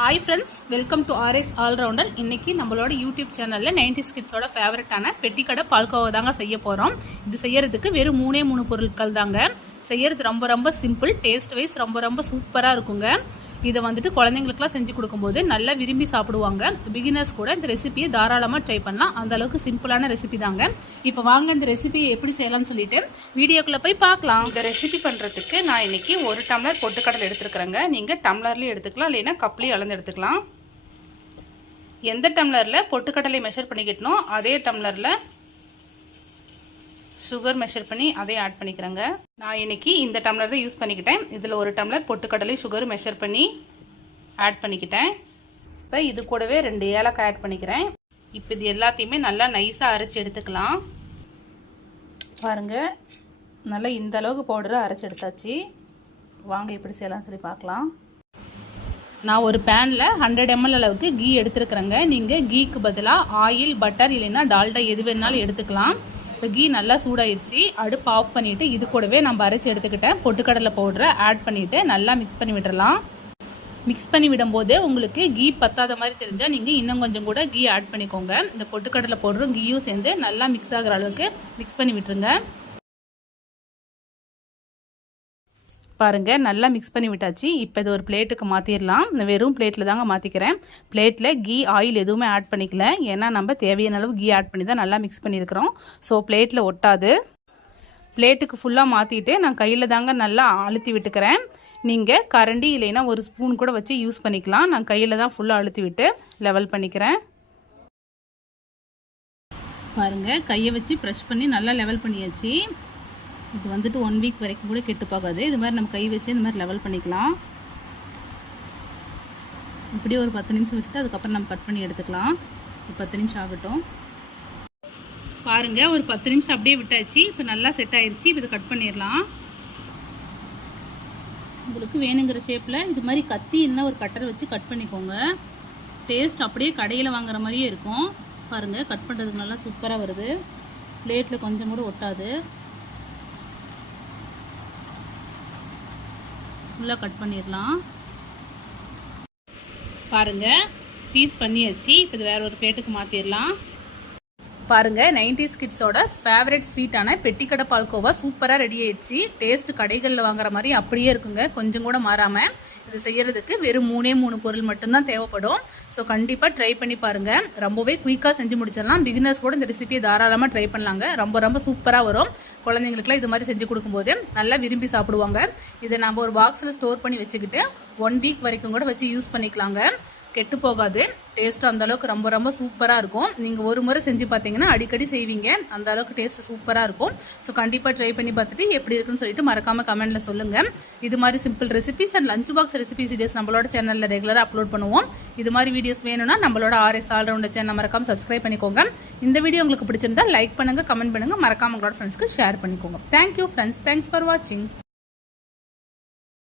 Hi friends welcome to R S allrounder இன்னைக்கு நம்மளோட YouTube சேனலில் நைன்டி ஸ்கிட்ஸோட ஃபேவரட்டான பெட்டிக்கடை பால்கோவா தாங்க செய்ய போகிறோம் இது செய்யறதுக்கு வெறும் மூணே மூணு பொருட்கள் தாங்க. செய்யறது ரொம்ப ரொம்ப சிம்பிள் டேஸ்ட் வைஸ் ரொம்ப ரொம்ப சூப்பராக இருக்குங்க. இதை வந்துட்டு குழந்தைங்களுக்குலாம் செஞ்சு கொடுக்கும்போது நல்லா விரும்பி சாப்பிடுவாங்க. பிகினர்ஸ் கூட இந்த ரெசிபியை தாராளமாக ட்ரை பண்ணலாம். அந்த அளவுக்கு சிம்பிளான ரெசிபி தாங்க. இப்போ வாங்க இந்த ரெசிபியை எப்படி செய்யலாம்னு சொல்லிட்டு வீடியோக்குள்ளே போய் பார்க்கலாம். இந்த ரெசிபி பண்ணுறதுக்கு நான் இன்னைக்கு ஒரு டம்ளர் பொட்டுக்கடலை எடுத்துருக்குறேங்க. நீங்கள் டம்ளர்லேயும் எடுத்துக்கலாம். இல்லைன்னா கப்லேயும் அளந்து எடுத்துக்கலாம். எந்த டம்ளரில் பொட்டுக்கடலை மெஷர் பண்ணிக்கிட்டனோ அதே டம்ளரில் சுகர் மெஷர் பண்ணி அதையும் ஆட் பண்ணிக்கிறேங்க. நான் இன்னைக்கு இந்த டம்ளர் தான் யூஸ் பண்ணிக்கிட்டேன். இதில் ஒரு டம்ளர் பொட்டுக்கடலை சுகர் மெஷர் பண்ணி ஆட் பண்ணிக்கிட்டேன். இப்போ இது கூடவே ரெண்டு ஏலக்காய் ஆட் பண்ணிக்கிறேன். இப்போ இது எல்லாத்தையுமே நல்லா நைஸாக அரைச்சி எடுத்துக்கலாம். பாருங்கள் நல்லா இந்த அளவுக்கு பவுடரை அரைச்சி எடுத்தாச்சு. வாங்க எப்படி செய்யலாம்னு சொல்லி பார்க்கலாம். நான் ஒரு பேனில் ஹண்ட்ரட் எம்எல் அளவுக்கு கீ எடுத்துருக்குறேங்க. நீங்கள் கீக்கு பதிலாக ஆயில் பட்டர் இல்லைன்னா டால்டா எது வேணாலும் எடுத்துக்கலாம். இப்போ கீ நல்லா சூடாயிடுச்சு அடுப்பு ஆஃப் பண்ணிவிட்டு இது கூடவே நம்ம அரைச்சி எடுத்துக்கிட்டேன். பொட்டுக்கடலை பவுடரை ஆட் பண்ணிவிட்டு நல்லா மிக்ஸ் பண்ணி விட்டுறலாம் மிக்ஸ் பண்ணி விடும்போது உங்களுக்கு கீ பத்தாத மாதிரி தெரிஞ்சால் நீங்கள் இன்னும் கொஞ்சம் கூட கீ ஆட் பண்ணிக்கோங்க. இந்த பொட்டுக்கடலை பவுடரும் கீயும் சேர்ந்து நல்லா மிக்ஸ் ஆகிற அளவுக்கு மிக்ஸ் பண்ணி விட்டுருங்க. பாருங்கள் நல்லா மிக்ஸ் பண்ணி விட்டாச்சு. இப்போ இது ஒரு பிளேட்டுக்கு மாற்றிடலாம் வெறும் பிளேட்டில் தாங்க மாற்றிக்கிறேன் பிளேட்டில் கீ ஆயில் எதுவுமே ஆட் பண்ணிக்கல. ஏன்னா நம்ம தேவையான அளவு கீ ஆட் பண்ணி தான் நல்லா மிக்ஸ் பண்ணியிருக்கிறோம். ஸோ பிளேட்டில் ஒட்டாது. பிளேட்டுக்கு ஃபுல்லாக மாற்றிட்டு நான் கையில் தாங்க நல்லா அழுத்தி விட்டுக்கிறேன். நீங்கள் கரண்டி இல்லைன்னா ஒரு ஸ்பூன் கூட வச்சு யூஸ் பண்ணிக்கலாம். நான் கையில் தான் ஃபுல்லாக அழுத்தி விட்டு லெவல் பண்ணிக்கிறேன். பாருங்கள் கையை வச்சு ப்ரெஷ் பண்ணி நல்லா லெவல் பண்ணியாச்சு. இது வந்துட்டு ஒன் வீக் வரைக்கும் கூட கெட்டு போகாது. இது மாதிரி நம்ம கை வச்சு இந்த மாதிரி லெவல் பண்ணிக்கலாம். இப்படியே ஒரு பத்து நிமிஷம் விட்டுட்டு அதுக்கப்புறம் நம்ம கட் பண்ணி எடுத்துக்கலாம். ஒரு பத்து நிமிஷம் ஆகட்டும். பாருங்கள் ஒரு பத்து நிமிஷம் அப்படியே விட்டாச்சு. இப்போ நல்லா செட் ஆயிடுச்சு இப்போ இதை கட் பண்ணிடலாம். உங்களுக்கு வேணுங்கிற ஷேப்பில் இது மாதிரி கத்தி இல்லைன்னா ஒரு கட்டர் வச்சு கட் பண்ணிக்கோங்க. டேஸ்ட் அப்படியே கடையில் வாங்குற மாதிரியே இருக்கும். பாருங்கள் கட் பண்ணுறதுக்கு நல்லா சூப்பராக வருது. பிளேட்டில் கொஞ்சம் கூட ஒட்டாது. ஃபுல்லாக கட் பண்ணிடலாம். பாருங்கள் பீஸ் பண்ணியாச்சு. இப்போ இது வேற ஒரு பிளேட்டுக்கு மாற்றிடலாம் பாருங்கள் நைன்டிஸ் கிட்ஸோட ஃபேவரட் ஸ்வீட்டான பெட்டிக்கடை பால்கோவா சூப்பராக ரெடி ஆயிடுச்சு. டேஸ்ட் கடைகளில் வாங்குற மாதிரி அப்படியே இருக்குங்க. கொஞ்சம் கூட மாறாமல் இது செய்கிறதுக்கு வெறும் மூணே மூணு பொருள் மட்டும்தான் தேவைப்படும். ஸோ கண்டிப்பாக ட்ரை பண்ணி பாருங்க. ரொம்பவே குயிக்காக செஞ்சு முடிச்சிடலாம். பிகினர்ஸ் கூட இந்த ரெசிபியை தாராளமாக ட்ரை பண்ணலாங்க. ரொம்ப ரொம்ப சூப்பராக வரும். குழந்தைங்களுக்குலாம் இது மாதிரி செஞ்சு கொடுக்கும்போது நல்லா விரும்பி சாப்பிடுவாங்க. இதை நம்ம ஒரு பாக்ஸில் ஸ்டோர் பண்ணி வச்சுக்கிட்டு ஒன் வீக் வரைக்கும் கூட வச்சு யூஸ் பண்ணிக்கலாங்க. கெட்டு போகாது டேஸ்ட் அந்த அளவுக்கு ரொம்ப ரொம்ப சூப்பராக இருக்கும். நீங்கள் ஒரு முறை செஞ்சு பார்த்தீங்கன்னா அடிக்கடி செய்வீங்க. அந்த அளவுக்கு டேஸ்ட் சூப்பராக இருக்கும். ஸோ கண்டிப்பாக ட்ரை பண்ணி பார்த்துட்டு எப்படி இருக்குன்னு சொல்லிட்டு மறக்காமல் கமெண்ட்டில் சொல்லுங்கள் இது மாதிரி simple recipes and lunch box recipes videos நம்மளோட சேனலில் ரெகுலராக அப்லோட் பண்ணுவோம். இது மாதிரி வீடியோஸ் வேணும்னா நம்மளோட ஆர்எஸ் ஆல்ரவுண்டர் சேனல் மறக்காமல் சப்ஸ்கிரைப் பண்ணிக்கோங்க. இந்த வீடியோ உங்களுக்கு பிடிச்சிருந்தா லைக் பண்ணுங்க கமெண்ட் பண்ணுங்க. மறக்காம உங்களோட ஃப்ரெண்ட்ஸ்க்கு ஷேர் பண்ணிக்கோங்க. தேங்க்யூ ஃப்ரெண்ட்ஸ் தேங்க்ஸ் ஃபார் வாட்சிங்